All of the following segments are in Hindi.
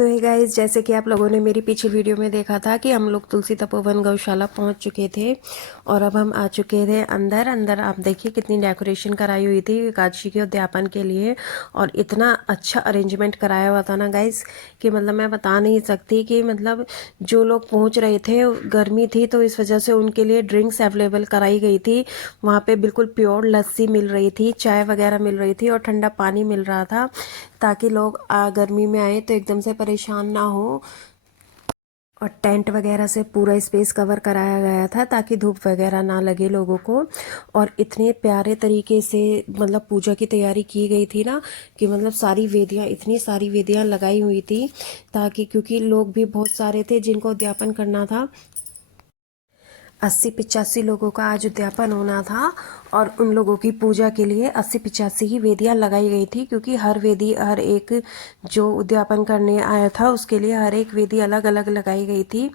तो ये गाइस, जैसे कि आप लोगों ने मेरी पीछे वीडियो में देखा था कि हम लोग तुलसी तपोवन गौशाला पहुंच चुके थे और अब हम आ चुके थे अंदर। आप देखिए कितनी डेकोरेशन कराई हुई थी एकादशी के उद्यापन के लिए, और इतना अच्छा अरेंजमेंट कराया हुआ था ना गाइस कि मतलब मैं बता नहीं सकती कि मतलब जो लोग पहुंच रहे थे, गर्मी थी तो इस वजह से उनके लिए ड्रिंक्स अवेलेबल कराई गई थी। वहाँ पे बिल्कुल प्योर लस्सी मिल रही थी, चाय वगैरह मिल रही थी और ठंडा पानी मिल रहा था, ताकि लोग गर्मी में आए तो एकदम से परेशान ना हो। और टेंट वगैरह से पूरा स्पेस कवर कराया गया था ताकि धूप वगैरह ना लगे लोगों को। और इतने प्यारे तरीके से मतलब पूजा की तैयारी की गई थी ना कि मतलब सारी वेदियाँ, इतनी सारी वेदियाँ लगाई हुई थी ताकि, क्योंकि लोग भी बहुत सारे थे जिनको उद्यापन करना था। 80-85 लोगों का आज उद्यापन होना था और उन लोगों की पूजा के लिए 80-85 ही वेदियाँ लगाई गई थी, क्योंकि हर वेदी, हर एक जो उद्यापन करने आया था उसके लिए हर एक वेदी अलग अलग लगाई गई थी।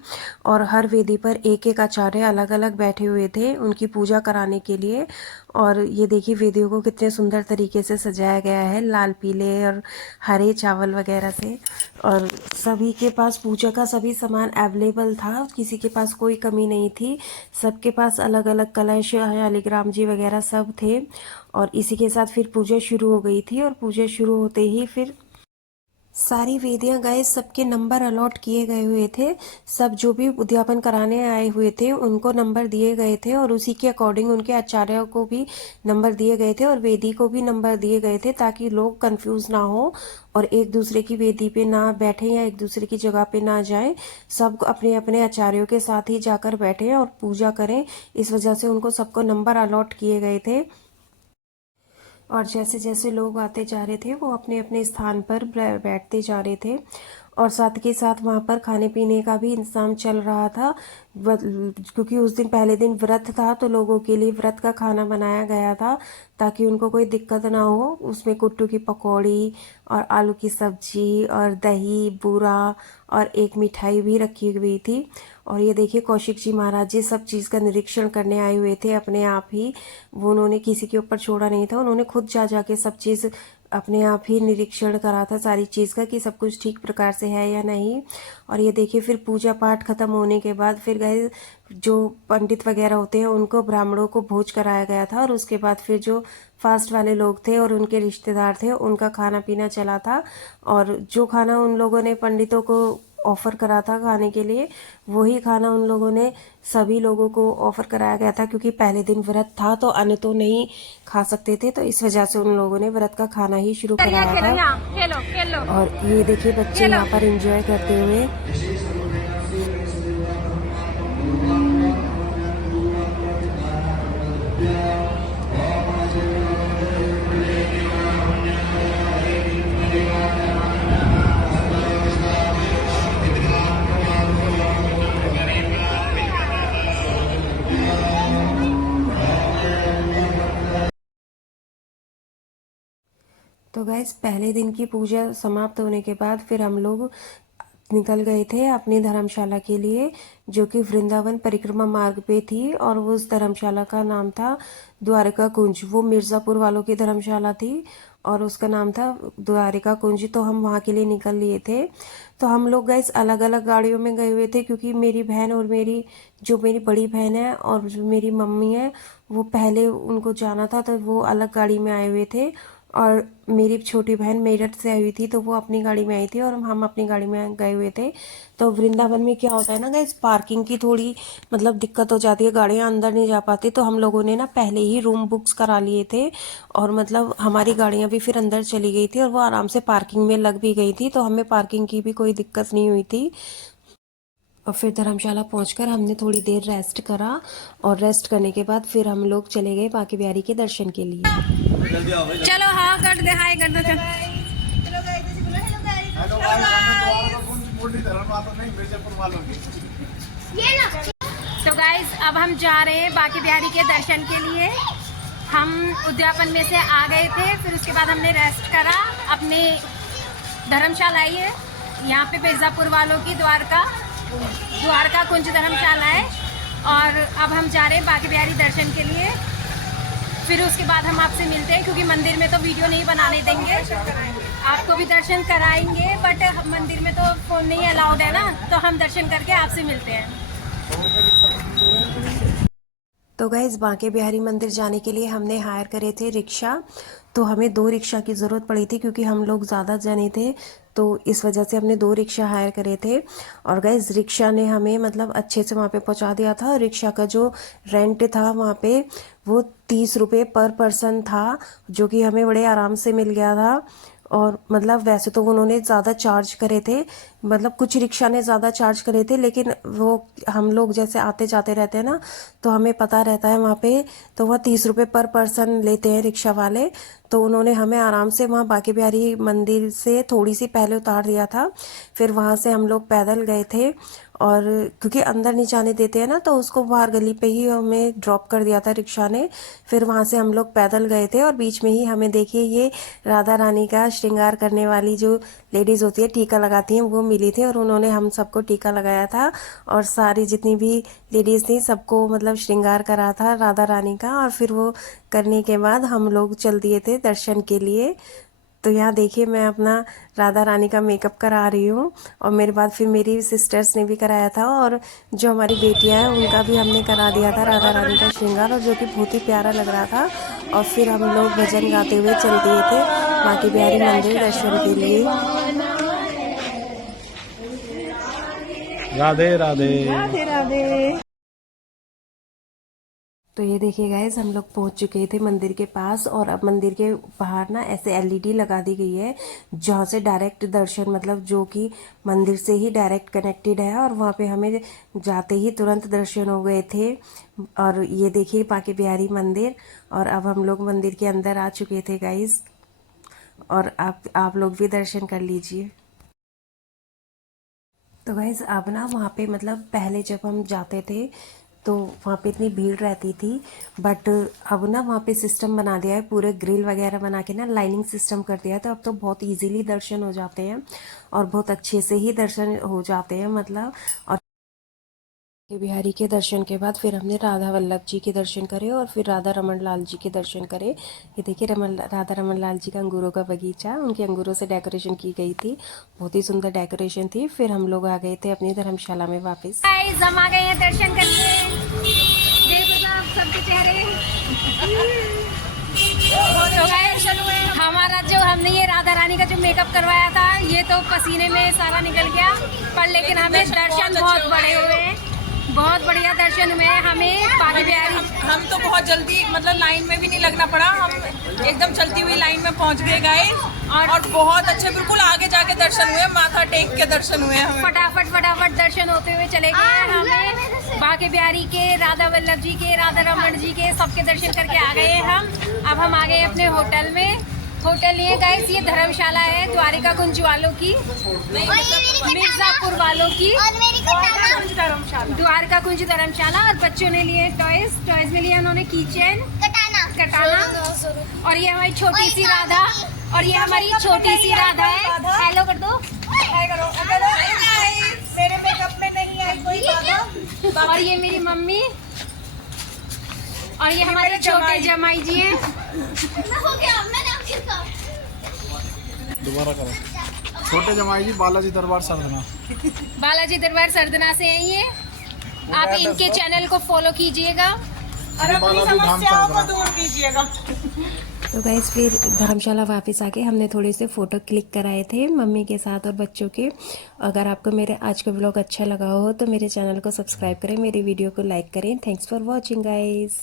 और हर वेदी पर एक एक आचार्य अलग अलग बैठे हुए थे उनकी पूजा कराने के लिए। और ये देखिए वेदियों को कितने सुंदर तरीके से सजाया गया है, लाल पीले और हरे चावल वगैरह से। और सभी के पास पूजा का सभी सामान अवेलेबल था, किसी के पास कोई कमी नहीं थी। सबके पास अलग अलग कलश, शालिग्राम जी वगैरह सब थे। और इसी के साथ फिर पूजा शुरू हो गई थी और पूजा शुरू होते ही फिर सारी वेदियां गए, सबके नंबर अलॉट किए गए हुए थे। सब जो भी उद्यापन कराने आए हुए थे उनको नंबर दिए गए थे और उसी के अकॉर्डिंग उनके आचार्यों को भी नंबर दिए गए थे और वेदी को भी नंबर दिए गए थे, ताकि लोग कंफ्यूज ना हो और एक दूसरे की वेदी पे ना बैठे या एक दूसरे की जगह पे ना जाएं। सब अपने अपने आचार्यों के साथ ही जाकर बैठे और पूजा करें, इस वजह से उनको सबको नंबर अलॉट किए गए थे। और जैसे जैसे लोग आते जा रहे थे वो अपने अपने स्थान पर बैठते जा रहे थे। और साथ के साथ वहाँ पर खाने पीने का भी इंतजाम चल रहा था, क्योंकि उस दिन पहले दिन व्रत था तो लोगों के लिए व्रत का खाना बनाया गया था ताकि उनको कोई दिक्कत ना हो। उसमें कुट्टू की पकौड़ी और आलू की सब्जी और दही बूरा और एक मिठाई भी रखी हुई थी। और ये देखिए कौशिक जी महाराज जी सब चीज़ का निरीक्षण करने आए हुए थे अपने आप ही। वो उन्होंने किसी के ऊपर छोड़ा नहीं था, उन्होंने खुद जा जाके सब चीज़ अपने आप ही निरीक्षण करा था सारी चीज़ का कि सब कुछ ठीक प्रकार से है या नहीं। और ये देखिए फिर पूजा पाठ खत्म होने के बाद फिर गए जो पंडित वगैरह होते हैं उनको, ब्राह्मणों को भोज कराया गया था। और उसके बाद फिर जो फास्ट वाले लोग थे और उनके रिश्तेदार थे उनका खाना पीना चला था। और जो खाना उन लोगों ने पंडितों को ऑफ़र करा था खाने के लिए, वही खाना उन लोगों ने सभी लोगों को ऑफ़र कराया गया था, क्योंकि पहले दिन व्रत था तो अन्न तो नहीं खा सकते थे, तो इस वजह से उन लोगों ने व्रत का खाना ही शुरू कराया था। और ये देखिए बच्चे यहाँ पर एंजॉय करते हुए। तो गैस, पहले दिन की पूजा समाप्त होने के बाद फिर हम लोग निकल गए थे अपनी धर्मशाला के लिए, जो कि वृंदावन परिक्रमा मार्ग पे थी। और वो उस धर्मशाला का नाम था द्वारिका कुंज। वो मिर्ज़ापुर वालों की धर्मशाला थी और उसका नाम था द्वारिका कुंज। तो हम वहाँ के लिए निकल लिए थे। तो हम लोग गए अलग अलग गाड़ियों में गए हुए थे, क्योंकि मेरी बहन और मेरी बड़ी बहन है और जो मेरी मम्मी है वो पहले उनको जाना था तो वो अलग गाड़ी में आए हुए थे। और मेरी छोटी बहन मेरठ से आई हुई थी तो वो अपनी गाड़ी में आई थी और हम अपनी गाड़ी में गए हुए थे। तो वृंदावन में क्या होता है ना गाइस, पार्किंग की थोड़ी मतलब दिक्कत हो जाती है, गाड़ियाँ अंदर नहीं जा पाती। तो हम लोगों ने ना पहले ही रूम बुक्स करा लिए थे और मतलब हमारी गाड़ियाँ भी फिर अंदर चली गई थी और वो आराम से पार्किंग में लग भी गई थी, तो हमें पार्किंग की भी कोई दिक्कत नहीं हुई थी। और फिर धर्मशाला पहुंचकर हमने थोड़ी देर रेस्ट करा और रेस्ट करने के बाद फिर हम लोग चले गए बांके बिहारी के दर्शन के लिए। चलो हाँ कर दे, हाय कर दो। तो गाइज अब हम जा रहे हैं बांके बिहारी के दर्शन के लिए। हम उद्यापन में से आ गए थे, फिर उसके बाद हमने रेस्ट करा, अपने धर्मशाला आई है यहाँ पे मिर्ज़ापुर वालों की द्वारका कुंज धर्मशाला है। और अब हम जा रहे हैं बांके बिहारी दर्शन के लिए। फिर उसके बाद हम आपसे मिलते हैं, क्योंकि मंदिर में तो वीडियो नहीं बनाने देंगे। आपको भी दर्शन कराएंगे, बट मंदिर में तो फोन नहीं अलाउड है ना, तो हम दर्शन करके आपसे मिलते हैं। तो गाइज़ बांके बिहारी मंदिर जाने के लिए हमने हायर करे थे रिक्शा। तो हमें 2 रिक्शा की ज़रूरत पड़ी थी क्योंकि हम लोग ज़्यादा जने थे, तो इस वजह से हमने 2 रिक्शा हायर करे थे। और गाइज़ रिक्शा ने हमें मतलब अच्छे से वहाँ पे पहुँचा दिया था। और रिक्शा का जो रेंट था वहाँ पे वो 30 रुपये पर पर्सन था, जो कि हमें बड़े आराम से मिल गया था। और मतलब वैसे तो उन्होंने ज़्यादा चार्ज करे थे, मतलब कुछ रिक्शा ने ज़्यादा चार्ज करे थे, लेकिन वो हम लोग जैसे आते जाते रहते हैं ना, तो हमें पता रहता है वहाँ पे, तो वह 30 रुपये पर पर्सन लेते हैं रिक्शा वाले। तो उन्होंने हमें आराम से वहाँ बांके बिहारी मंदिर से थोड़ी सी पहले उतार दिया था। फिर वहाँ से हम लोग पैदल गए थे, और क्योंकि अंदर नहीं जाने देते हैं ना, तो उसको बाहर गली पे ही हमें ड्रॉप कर दिया था रिक्शा ने। फिर वहाँ से हम लोग पैदल गए थे, और बीच में ही हमें देखिए ये राधा रानी का श्रृंगार करने वाली जो लेडीज़ होती है, टीका लगाती हैं, वो मिली थी। और उन्होंने हम सबको टीका लगाया था, और सारी जितनी भी लेडीज़ थी सबको मतलब श्रृंगार करा था राधा रानी का। और फिर वो करने के बाद हम लोग चल दिए थे दर्शन के लिए। तो यहाँ देखिए मैं अपना राधा रानी का मेकअप करा रही हूँ, और मेरे बाद फिर मेरी सिस्टर्स ने भी कराया था, और जो हमारी बेटियाँ हैं उनका भी हमने करा दिया था राधा रानी का श्रृंगार, और जो कि बहुत ही प्यारा लग रहा था। और फिर हम लोग भजन गाते हुए चल दिए थे बांके बिहारी मंदिर दर्शन के लिए। राधे राधे। राधे राधे। तो ये देखिए गाइस हम लोग पहुंच चुके थे मंदिर के पास, और अब मंदिर के बाहर ना ऐसे एलईडी लगा दी गई है जहाँ से डायरेक्ट दर्शन, मतलब जो कि मंदिर से ही डायरेक्ट कनेक्टेड है, और वहाँ पे हमें जाते ही तुरंत दर्शन हो गए थे। और ये देखिए बांके बिहारी मंदिर, और अब हम लोग मंदिर के अंदर आ चुके थे गाइस, और आप लोग भी दर्शन कर लीजिए। तो गाइज अब ना वहाँ पे मतलब पहले जब हम जाते थे तो वहाँ पे इतनी भीड़ रहती थी, बट अब ना वहाँ पे सिस्टम बना दिया है, पूरे ग्रिल वगैरह बना के ना लाइनिंग सिस्टम कर दिया है, तो अब तो बहुत इजीली दर्शन हो जाते हैं, और बहुत अच्छे से ही दर्शन हो जाते हैं मतलब। और बांके बिहारी के दर्शन के बाद फिर हमने राधा वल्लभ जी के दर्शन करे, और फिर राधा रमन लाल जी के दर्शन करे। ये देखिए राधा रमन लाल जी का अंगूरों का बगीचा, उनके अंगूरों से डेकोरेशन की गई थी, बहुत ही सुंदर डेकोरेशन थी। फिर हम लोग आ गए थे अपनी धर्मशाला में वापस। गाइस हम आ गए हैं दर्शन करने, देखो साहब सबके चेहरे। तो गाइस हमारा जो हमने ये राधा रानी का जो मेकअप करवाया था, ये तो पसीने में सारा निकल गया, पर लेकिन हमें दर्शन बहुत बड़े हुए हैं, बहुत बढ़िया दर्शन हुए हैं हमें बांके बिहारी। हम तो बहुत जल्दी मतलब लाइन में भी नहीं लगना पड़ा, हम एकदम चलती हुई लाइन में पहुंच गए गाइस, और बहुत अच्छे बिल्कुल आगे जाके दर्शन हुए, माथा टेक के दर्शन हुए हमें। फटाफट दर्शन होते हुए चले गए हमें बांके बिहारी के, राधा वल्लभ जी के, राधा रमन जी के, सबके दर्शन करके आ गए हम। अब हम आ गए अपने होटल में। होटल ये गाइस ये धर्मशाला है द्वारिका कुंज वालों की, मिर्जापुर वालों की द्वारका कुंज धर्मशाला। और बच्चों ने लिए टॉयज में लिए उन्होंने कीचेन, कटाना, और ये हमारी छोटी सी राधा, और ये हमारी छोटी सी राधा है। हेलो कर दो, मेरे मेकअप में नहीं है कोई बाधा। और ये मेरी मम्मी, और ये हमारे छोटे जमाई जी हैं। दोबारा करो। छोटे जमाई जी बालाजी दरबार सरदना। बालाजी दरबार सरदना से हैं ये, आप इनके चैनल को फॉलो कीजिएगा और अपनी समस्याओं को दूर कीजिएगा। तो गाइस फिर धर्मशाला वापस आके हमने थोड़े से फ़ोटो क्लिक कराए थे मम्मी के साथ और बच्चों के। अगर आपको मेरे आज का व्लॉग अच्छा लगा हो तो मेरे चैनल को सब्सक्राइब करें, मेरी वीडियो को लाइक करें। Thanks for watching guys.